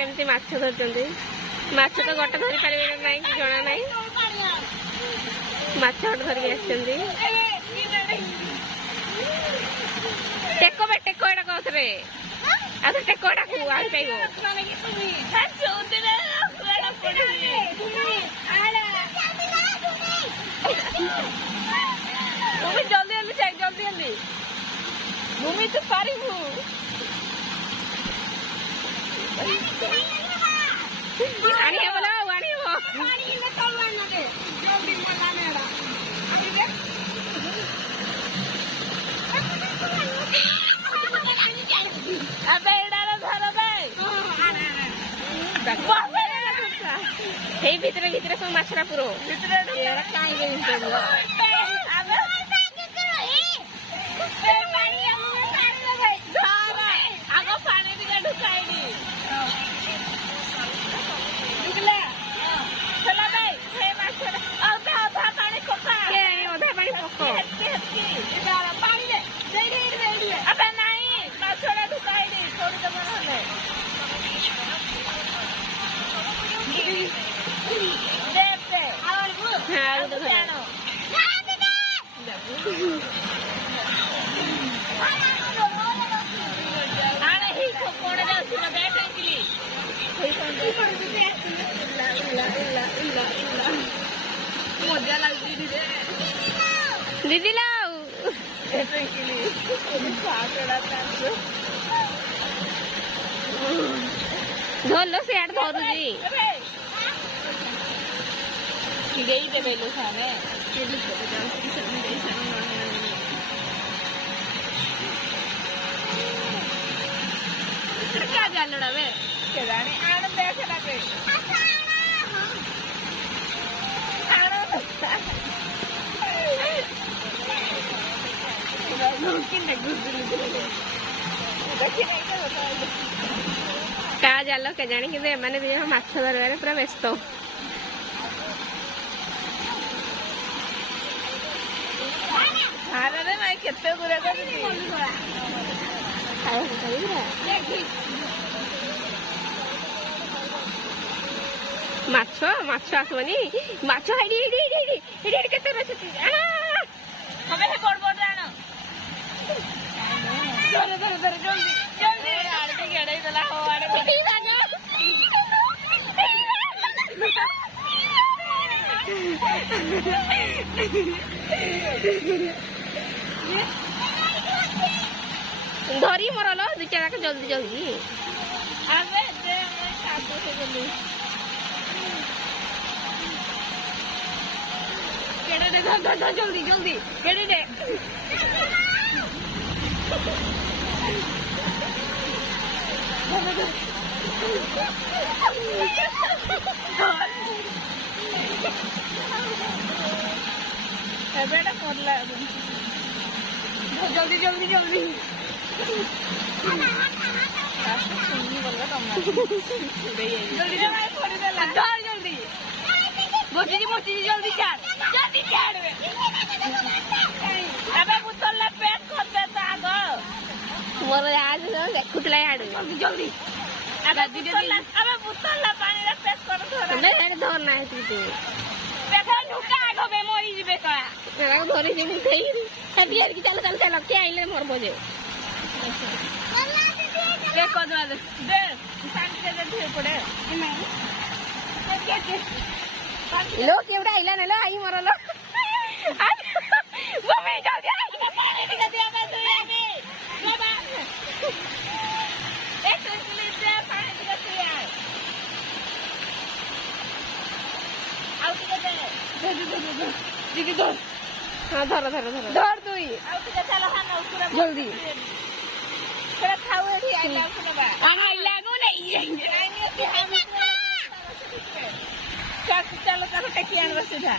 केमती माछ धरचंदी माछ तो गोटे धरि पारिबे नै जणा नै माछ गोटे धरि आछंदी टेको बे टेको एटा कोथरे आ तो टेको एटा को आइ पाइबो भूमि जल्दी जल्दी चाहिए जल्दी जल्दी भूमि तू पारिबू आनी है बोला आनी हो पानी में चलवा ना दे जल्दी मजा नेड़ा अभी दे अबे एड़ा रो धरो बे बाबे हे भीतर भीतर सब माछरा पुरो भीतर एड़ा काई के भीतर अबे पानी हमने पानी में भाई धारा आगो पानी दिला ढुकाईनी निकले चला भाई हे माछरा आधा आधा पानी कोका के आधा पानी कोको इधर पानी दे दे अबे नहीं माछरा ढुकाईनी छोड़ दे मन हले दे दे और वो हां वो जानो आने ही को कोड़ दे उसने बैठ निकली मजा लगी दीदी लाओ बैठ निकली पागड़ा तांसो धोल लो से आड़ धोरू जी गई दे बेलो साने क्या जालड़ा वे के जाने आण बैठ लगे क्या जाल के जानी कि मैंने भी माछ धरवे पूरा व्यस्त केते गुरे माछ माछ आसबनी माछ हेडी हेडी हेडी हेडी केते रछती हमें हे बड़ बड़ जानो धरे धरे धरे जल्दी जल्दी आड़ के गेड़े देला हो आड़े ठीक लागे धरी मरल दुटा जल्दी जल्दी अबे दे मैं खाबो से जल्दी केड़े दे धर धर जल्दी जल्दी केड़े दे बेटा करला जल्दी जल्दी जल्दी जल्दी जल्दी मोची जी जल्दी चार अबे मुतल्ला पेट खोद देता आगो मोर आज खुटला आडू जल्दी अबे मुतल्ला पानी रे पेट कर धर नहीं धर ना है तू देखा ढुका आगो बे मोरी जिबे का तेरा धरे जे मुठई अभी यार की चल चल चल के आइले मोर बजे ये कद दे दे शांति से दे पड़े नहीं के लो केवड़ा आइला न लो आई मरलो वो मैं जल्दी आई पानी दिखा दे अब तू आगे बाबा एक मिनट दे पानी दिखा दे यार आउट के दे दीदी धर हां धर धर धर धर दुई आउट के चला हां पूरा जल्दी थोड़ा खाओ एठी आइला उसने बा आइला नो नहीं आइने के हम चलो चलो टेकी आन बस सीधा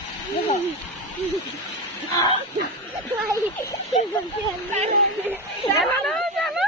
चलो चलो